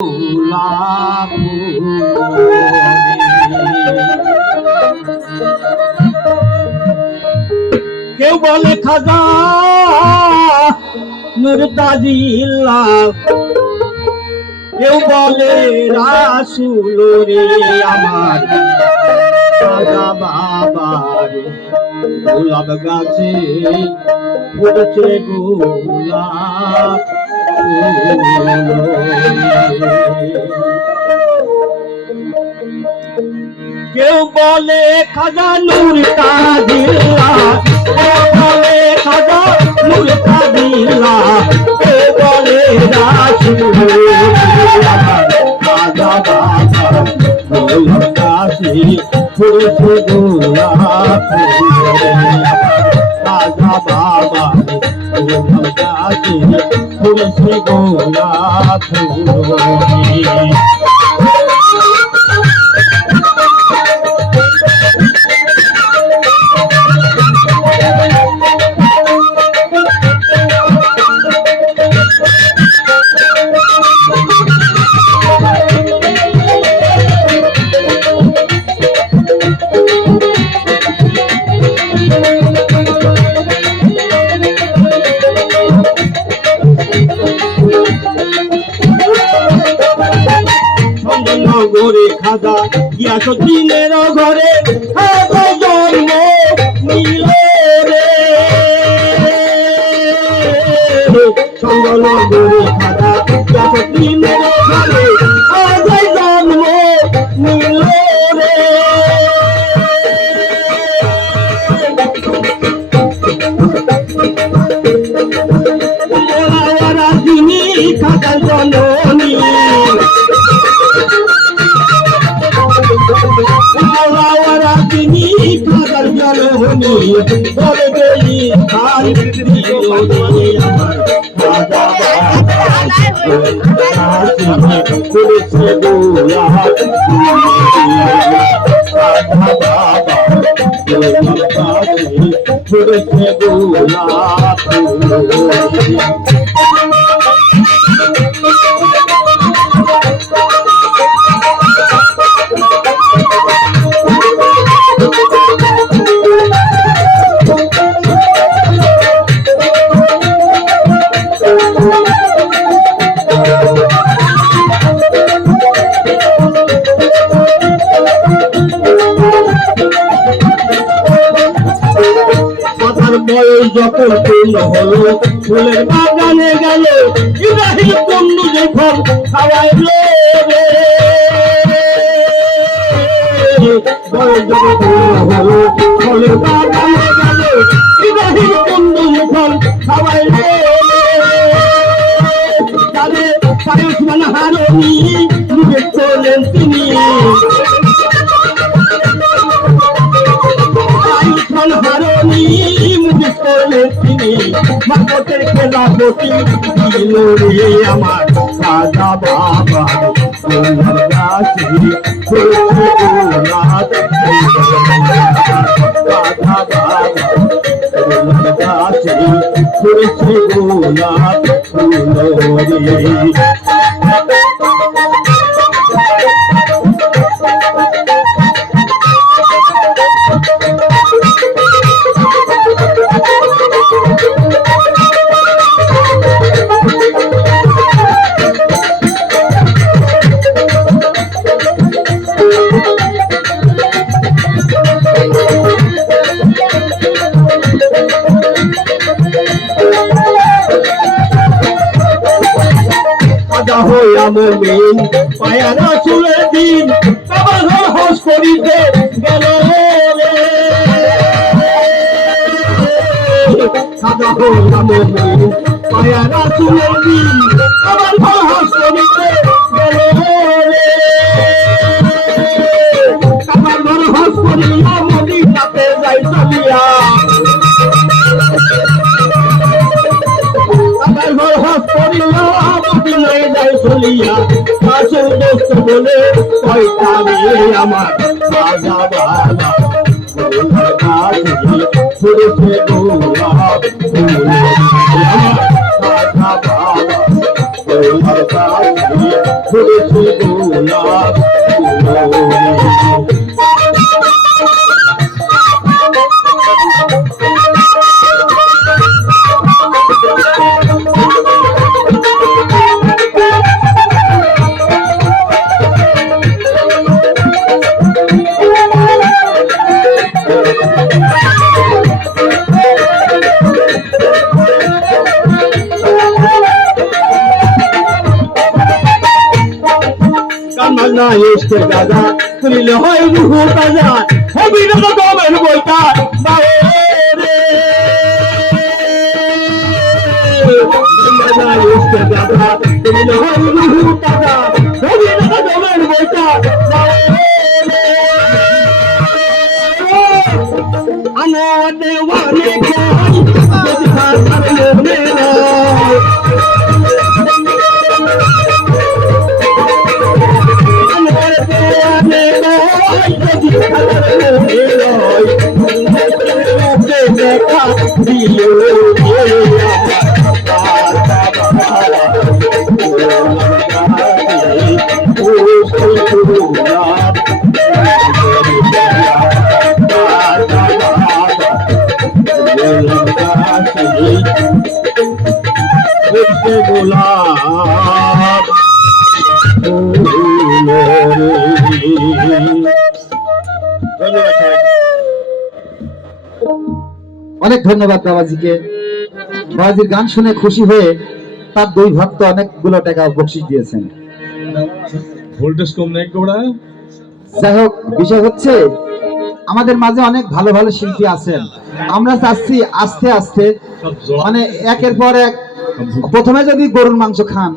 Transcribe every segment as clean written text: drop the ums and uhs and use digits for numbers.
কেউ বলে খাজা নুরতাজিল্লা, কেউ বলে রাসূল রে আমার খাজা বাবার গোলাপ গাছে ফুটেছে গোলাপ। কেউ বলে খাজা নুরতাজিল্লা, কেউ বলে খাজা নুরতাজিল্লা, কেউ বলে রাসূল আমার খাজা বাবার গোলাপ গাছে ফুটেছে গোলাপ। খাজা বাবার গোলাপ গাছে ফুটেছে গোলাপ। নগরে খাজা গিয়াসউদ্দিনের ঘরে খাজা জন্ম নিল রে। নগরে খাজা গিয়াসউদ্দিনের ঘরে খাজা জন্ম নিল রে। মোলাওয়ারা যিনি খাজা জননী, মোলাওয়ারা যিনি খাজার জননী, বলে গেলি আর দিও রে আমার খাজা বাবা করেছে গোলাপ। খাজা বাবা গোলাপ গাছে করেছে গোলাপ। বয়স যখন পূর্ণ হলো, ফুলের বাগানে গেল ইব্রাহিম বন্ধু যখন খাওয়াইল রে। বয়স যখন পূর্ণ হলো, ফুলের বাগানে গেল ইব্রাহিম বন্ধু যখন খাওয়াইল রে। তাদের পায়ুষ্মান হারণী মুখে তোলেন তিনি, পায়ুষ্মান হারণী মুখে তোলেন তিনি। মাকতের খেলাপতি দিল রে আমার খাজা বাবা গোলাপ গাছে ফুটেছে গোলাপ। খাজা বাবা গোলাপ গাছে ফুটেছে গোলাপ ফুল রে। খাজা হইয়া মুমিন পায়া রাসূলের দিন, বাবার হজ করিতে গেল রে। খাজা হইয়া মুমিন পায়া রাসূলের দিন, বাবার হজ করিতে গেল রে। বাবার হজ করিয়া মদিনাতে যাই চলিয়া, বাবার হজ করিয়া মদিনায় যাই চলিয়া। রাসূল দোস্ত বলে কয়টা রে আমার খাজা বাবা গোলাপ গাছে ফুটেছে গোলাপ। খাজা বাবা তোমার কাছে ফুলেছে গোলাপ কান্না এসে দাদা তুলিলে হয় রুহ তাজা হবি না তো দমের বইটা বারে কান্না এসে দাদা তুলিলে হয় রুহ তাজা হবি না তো দমের বইটা বারে আমার দেওয়ানে গাই যদি খাতারে মেলা দেখা দিল গোলাপ অনেক ধন্যবাদ বাবাজিকে। বাবাজির গান শুনে খুশি হয়ে তার দুই ভক্ত অনেকগুলো টাকা বকশিশ দিয়েছেন। ভোল্টেজ কম নাই কোড়া। যাই হোক, বিষয় হচ্ছে আমাদের মাঝে অনেক ভালো ভালো শিল্পী আছেন। আমরা চাচ্ছি আস্তে আস্তে মানে একের পর এক, প্রথমে যদি গরুর মাংস খান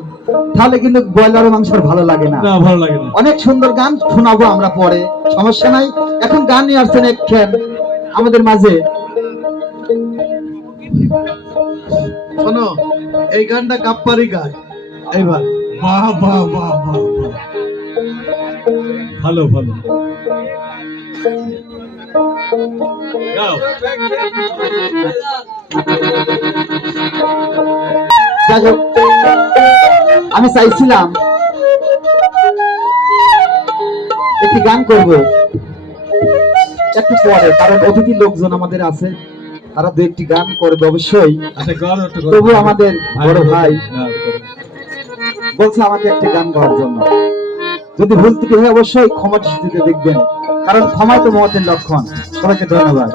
তাহলে কিন্তু ব্রয়লারের মাংস ভালো লাগে না, ভালো লাগে না। অনেক সুন্দর গান শোনাবো আমরা পরে, সমস্যা নাই। এখন গান নিয়ে আসছেন এক খেন আমাদের মাঝে। শোনো, এই গানটা কাপ্পারি গায় এইবার। বাহ বাহ বাহ বাহ, ভালো ভালো গাও। যাই হোক, আমি চাইছিলাম একটি গান করব একটু পরে, কারণ অতিথি লোকজন আমাদের আছে, তারা দু একটি গান করবে অবশ্যই। তবু আমাদের বড় ভাই বলছে আমাকে একটি গান গাওয়ার জন্য। যদি ভুল ত্রুটি হয় অবশ্যই ক্ষমা দৃষ্টিতে দেখবেন, কারণ ক্ষমাই তো মহতের লক্ষণ। সবাইকে ধন্যবাদ।